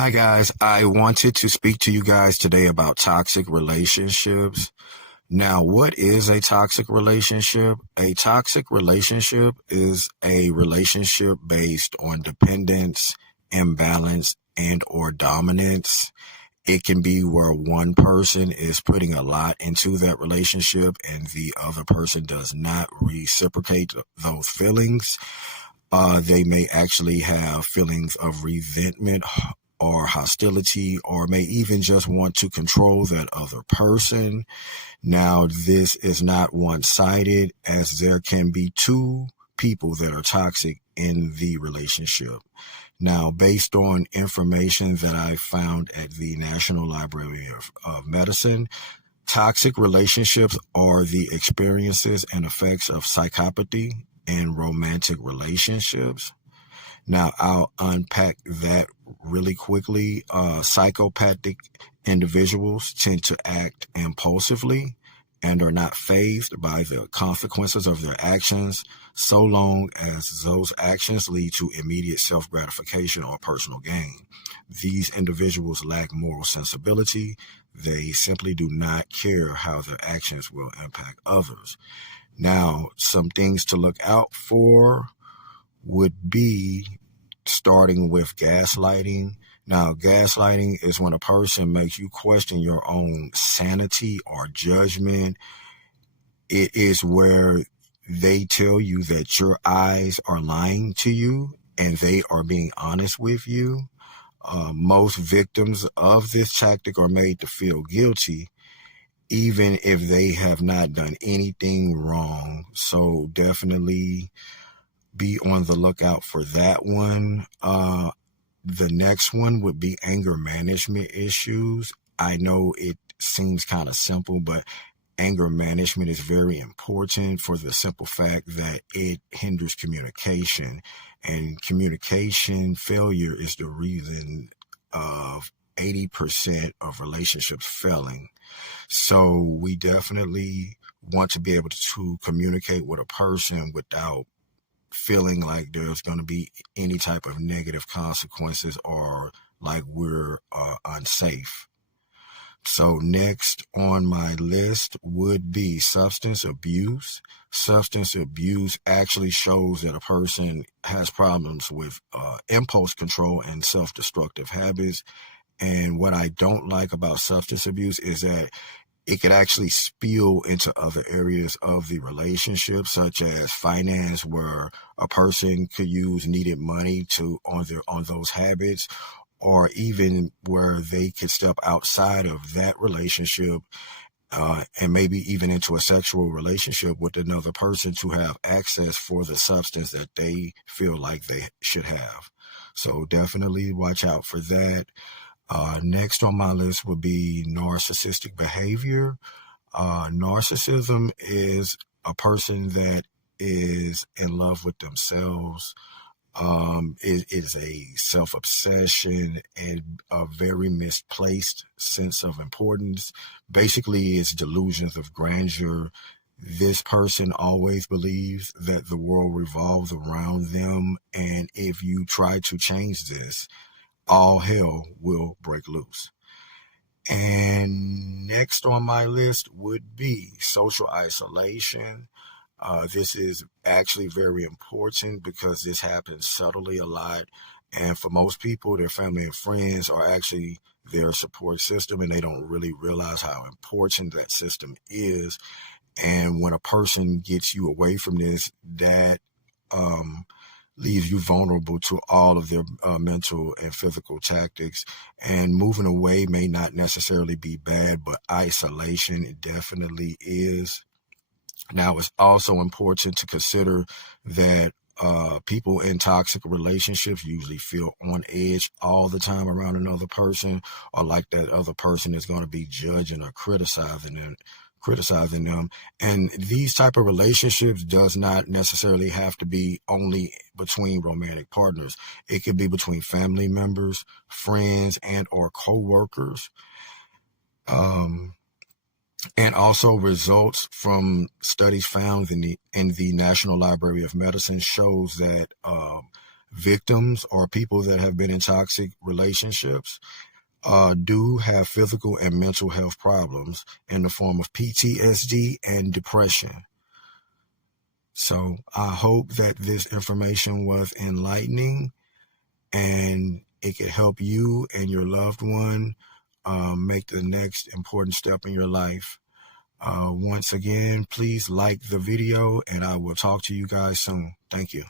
Hi, guys. I wanted to speak to you guys today about toxic relationships. Now, what is a toxic relationship? A toxic relationship is a relationship based on dependence, imbalance, and or dominance. It can be where one person is putting a lot into that relationship and the other person does not reciprocate those feelings. They may actually have feelings of resentment or hostility, or may even just want to control that other person. Now, this is not one sided, as there can be two people that are toxic in the relationship. Now, based on information that I found at the National Library of Medicine, toxic relationships are the experiences and effects of psychopathy in romantic relationships. Now, I'll unpack that really quickly. Psychopathic individuals tend to act impulsively and are not fazed by the consequences of their actions so long as those actions lead to immediate self gratification or personal gain. These individuals lack moral sensibility. They simply do not care how their actions will impact others. Now, some things to look out for would be starting with gaslighting. Now, gaslighting is when a person makes you question your own sanity or judgment. It is where they tell you that your eyes are lying to you and they are being honest with you. Most victims of this tactic are made to feel guilty, even if they have not done anything wrong. So definitely be on the lookout for that one. The next one would be anger management issues. I know it seems kind of simple, but anger management is very important for the simple fact that it hinders communication, and communication failure is the reason of 80% of relationships failing. So we definitely want to be able to communicate with a person without feeling like there's going to be any type of negative consequences or like we're unsafe. So next on my list would be substance abuse. Substance abuse actually shows that a person has problems with impulse control and self-destructive habits. And what I don't like about substance abuse is that it could actually spill into other areas of the relationship, such as finance, where a person could use needed money to on those habits, or even where they could step outside of that relationship and maybe even into a sexual relationship with another person to have access for the substance that they feel like they should have. So definitely watch out for that. Next on my list would be narcissistic behavior. Narcissism is a person that is in love with themselves. It is a self obsession and a very misplaced sense of importance. Basically, it's delusions of grandeur. This person always believes that the world revolves around them, and if you try to change this, all hell will break loose. And next on my list would be social isolation. This is actually very important because this happens subtly a lot. And for most people, their family and friends are actually their support system, and they don't really realize how important that system is. And when a person gets you away from this, that um, leaves you vulnerable to all of their mental and physical tactics. And moving away may not necessarily be bad, but isolation definitely is. Now, it's also important to consider that people in toxic relationships usually feel on edge all the time around another person, or like that other person is going to be judging or criticizing them. And these type of relationships does not necessarily have to be only between romantic partners. It could be between family members, friends, and or co-workers. Um, and also results from studies found in the National Library of Medicine shows that victims or people that have been in toxic relationships do have physical and mental health problems in the form of PTSD and depression. So I hope that this information was enlightening and it could help you and your loved one make the next important step in your life. Once again, please like the video and I will talk to you guys soon. Thank you.